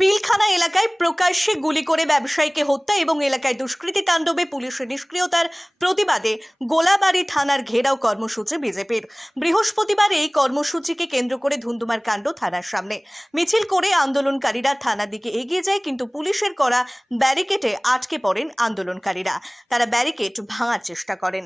পিলখানা এলাকায় প্রকাশ্যে গুলি করে ব্যবসায়ীকে হত্যা এবং এলাকায় দুষ্কৃতী তাণ্ডবে পুলিশের নিষ্ক্রিয়তার প্রতিবাদে গোলাবাড়ি থানার ঘেরাও কর্মসূচি বিজেপির। বৃহস্পতিবার এই কর্মসূচিকে কেন্দ্র করে ধুন্ধুমার কাণ্ড থানার সামনে। মিছিল করে আন্দোলনকারীরা থানার দিকে এগিয়ে যায়, কিন্তু পুলিশের করা ব্যারিকেডে আটকে পড়েন আন্দোলনকারীরা। তারা ব্যারিকেড ভাঙার চেষ্টা করেন।